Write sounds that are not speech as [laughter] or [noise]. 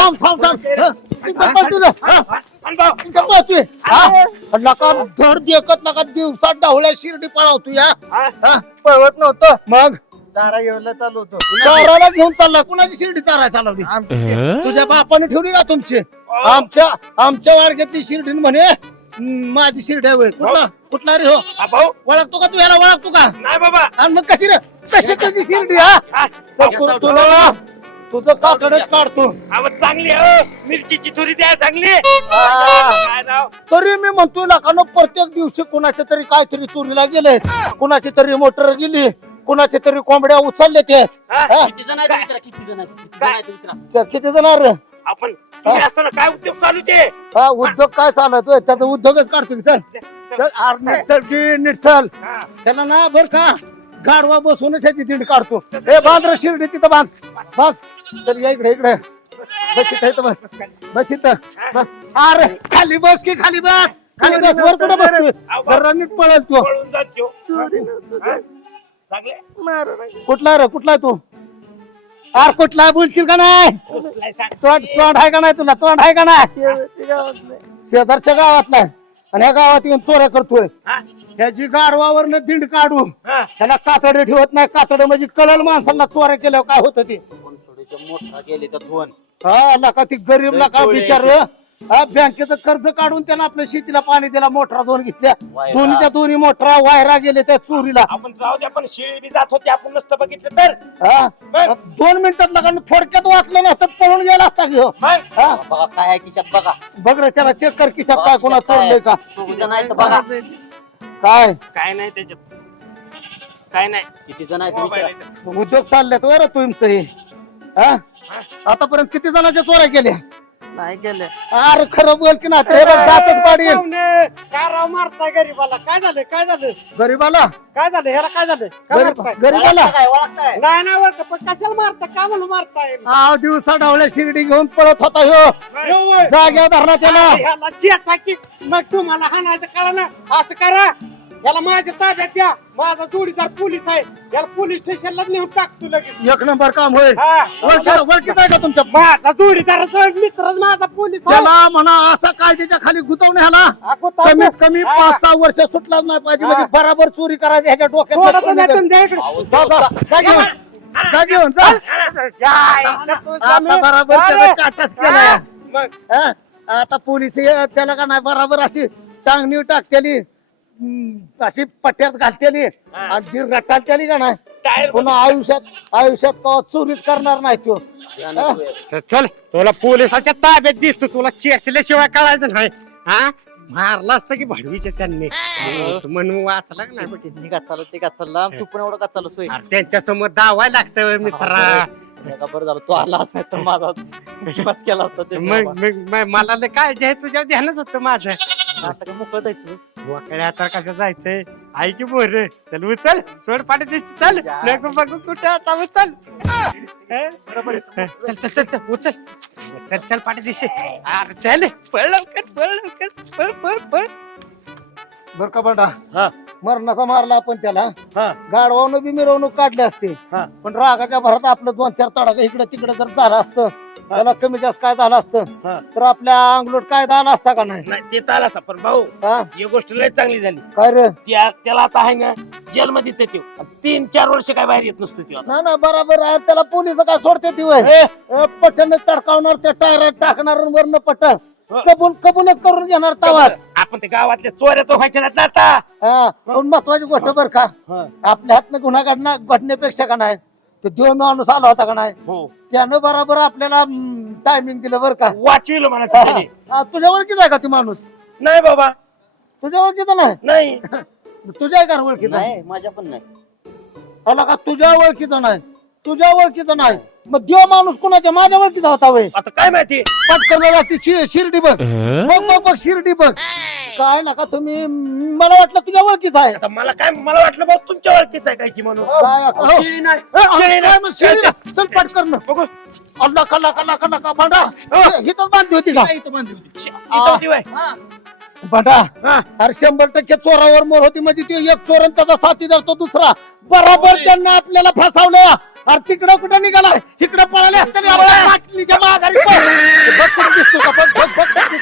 थांब थांब थांब. हं, हं, हा? लका धड देखत लका दिवसात डावल्या शिर्डी पळावतो या हा? पळवत नव्हतं. मग? चारा घेऊन चालू होतो. चाराला घेऊन चालला. कुणाची शिर्डी चारा चालवली? तुझ्या बापाने ठेवली का तुमची? आमच्या आमच्या वाडग्यातली शिर्डी म्हणे "हं, माझी शिर्डी होय." कुठला? कुठला रे हो? भाऊ. ओळखतो का तू याला? ओळखतो का? नाही बाबा. आणि मग कशी रे? कशी तुझी शिर्डी हा? तुला तुझं काकडच काढतो. चांगली हो. मिरचीची तुरी द्या चांगली. काय नाव? तरी मी म्हणतोय लाखानं प्रत्येक दिवशी कुणाच्या तरी काहीतरी चोरीला गेले. कुणाची तरी मोटर गेली कुणाची तरी कोंबड्या उचलले हा? हा? किती जण आहेत विचारा किती जण आहेत? किती जण आहेत विचारा त्या किती जणार आपण तुम्ही असताना काय उद्योग चालू ते? हा उद्योग काय चालतोय त्याचा उद्योगच काढतो की चल चल. आर नीट चल की नीट चल. हा. त्याला ना बर का गाडवा बसवूनच ह्याची दीड काढतो. हे बांध रे शिर्डी तिथं बांध. बस चल या इकडे इकडे. बस इथं इथं बस. बस इथं. बस. अरे खाली बस की खाली बस. खाली बस. वर कुठं बसतोय? जरा नीट पळेल तू. पळून जात त्यो. हा? चांगले? कुठला रे? कुठला आहे तू? अरे कुठला? बोलशील का नाही? कुठलाय सांग. तोंड तोंड आहे का नाही तुला? तोंड आहे का नाही? शेजारच्या गावातला आहे. आणि ह्या गावात येऊन चोऱ्या करतोय. हा? ह्याची गाडवावरनं दिंड काढू. हा. त्याला कातडे ठेवत नाही. कातड म्हणजे कळल माणसाला चोऱ्या केल्यावर काय होतं ते? थोडेसे मोठा गेले तर दोन हा नका ती गरीब नका डोळे विचार हा बँकेचं कर्ज काढून त्यानं आपल्या शेतीला पाणी दिला मोटरा दोन घेतल्या. वायरा. दोन्हीच्या दोन्ही मोटरा वायरा गेले त्या चोरीला. आपण जाऊ द्या पण शेळी बी जात होती आपण नसतं बघितलं तर. हा? बर. दोन मिनिटात लगा थोडक्यात वाचलं ना तर पळून गेला असता की हो. मग हा? बघा काय आहे खिशात बघा. बघ रे त्याला चेक कर किशात काय कोणा चोरलंय का. किती जण आहेत बघा. काय? काय नाही त्याच्यात. काय नाही. किती जण आहेत मोबाईल विचारा. आहे त्याचा. उद्योग चाललेत वर तुमचं हे. हा? आतापर्यंत किती जणांच्या चोऱ्या केल्या? नाही केलं. अरे खरं बोल की ना ते बघ जातच पाडील काय राव मारताय गरीबाला? काय झालं काय झालं? गरीबाला? काय झालं ह्याला काय झालं? काय गरीब मारताय? गरीबाला? काय ओळखताय. नाही नाही ओळखत पण कशाला मारताय? काय म्हणून मारताय? हा दिवसा डावल्या शिर्डी घेऊन पळत होता ह्यो. यो वय. जाग्या धरला त्याला ह्याला चेचा की मग तुम्हाला हाणायचं कळा ना? असं करा. याला माझ्या ताब्यात द्या. माझा जोडीदार पोलीस आहे. याला पोलीस स्टेशनला नेऊन टाकतो लगेच. एक नंबर काम होईल हा. ओळखीचा ओळखीचा आहे का तुमच्या माझा जोडीदाराचा मित्रच माझा पोलीस आहे. त्याला म्हणा असा कायद्याच्या खाली गुतवणे ह्याला. कमीत कमी हा. पाच सहा वर्ष सुटलाच नाही पाहिजे. म्हणजे बराबर चोरी करायची ह्याच्या सोडतच नाही डोक्यात तुमच्या इकडे. अहो, जा, जा, जा घेऊन. जा घेऊन जा. काय? आता बराबर त्याला काटाच केलाय मग हा? आता पोलीस त्याला का नाही बराबर अशी टांगणी टाकतेली. अशी पट्ट्यात घालतेली. आणि जी रटालतेली का नाही? टायर पुन्हा आयुष्यात आयुष्यात कवा चोरीच करणार नाही तो. हा? चल तुला पोलिसाच्या ताब्यात दिसतो. तुला चेसल्याशिवाय कळायचं नाही. हा? मारला असतं की भाडवीच्या त्यांनी. म्हणून वाचला का नाही? बघ मी का चालू ते का चालला तू पण एवढं का चालू सोय त्यांच्यासमोर दावाय लागतं मित्रा. बरं झालं. तू आला असता तर माझा किंवाच केला असता ते मग मग मग मला लय काळजी आहे तुझ्या ध्यानच होतं माझं. आता काय मोकळं जायचं? वाकडे आता कसं जायचंय? आई की बोर चल उचल. सोड पाठी दिसची चल. नको बघू कुठं? आता उचल. हे? चल चल चल चल उचल. चल चल पाठी दिशी अरे चल. पळ लवकर पळ लवकर. पळ पळ पळ. बर का बंडा हा. मरणाचा मारला आपण त्याला. हा. गाडवानं बी मिरवणूक काढली असते. हा. पण रागाच्या भरात आपलं दोन चार तडाखा इकडे तिकडे जर झालं असतं त्याला कमी जास्त काय झालं असतं? हा. तर आपल्या अंगलोट काय झाला असता का नाही? नाही ते तर आला असता पण भाऊ हा? ही गोष्ट लय चांगली झाली. काय रे? त्या त्याला आता आहे ना जेलमध्येच आहे त्यो. तीन चार वर्ष काय बाहेर येत नसतो त्यो आता. ना ना बरोबर आहे. त्याला पोलीस काय सोडते ती वय? पटन तडकावणार त्या टायरात टाकणार वरनं पट कबूल कबूलच करून घेणार तवाच. आपण ते गावातल्या चोऱ्या तर व्हायच्या नाहीत ना आता. हा पण महत्वाची गोष्ट बर का हा. आपल्या हातनं गुन्हा घडणार घडण्यापेक्षा का नाही? तो देव माणूस आला होता का नाही? हो. त्यानं बरोबर आपल्याला टायमिंग दिलं बरं का. वाचविलं म्हणायचं त्याने. हा, तुझ्या ओळखीचा आहे का ती माणूस? नाही बाबा. तुझ्या ओळखीचा नाही? नाही. [laughs] तुझ्या आहे का ओळखीचा? नाही माझ्या पण नाही. आला का? तुझ्या ओळखीचा नाही. तुझ्या ओळखीचा नाही. मग देव माणूस कुणाच्या माझ्या ओळखीचा होता वय आता काय माहिती? पटकन ती शि- शिर्डी बघ. बघ बघ बघ शिर्डी बघ. काय नका तुम्ही म, मला वाटलं तुझ्या ओळखीचा आहे. आता मला काय मला वाटलं बस तुमच्या ओळखीच आहे काय की म्हणून काय नका, हो. शिळी नाही. ए, अहो, शिळी काय नाही. मग शिर्डीला? चल पटकन बघू. अल्ला कल्ला कल्ला कल्ला का भांडा. हिथंच बांधली होती का? इथं होती. वय. भांडा. हा. अरे शंभर टक्के चोरावर मोर होती म्हणजे ते एक चोर आणि त्याचा साथीदार तो दुसरा. बरोबर त्यांना आपल्याला फसवलं. अरे तिकडं कुठं निघालाय इकडं पळाले असते बाटलीच्या माघारी पळ. बघ कुठं दिसतो का बघ? बघ, बघ.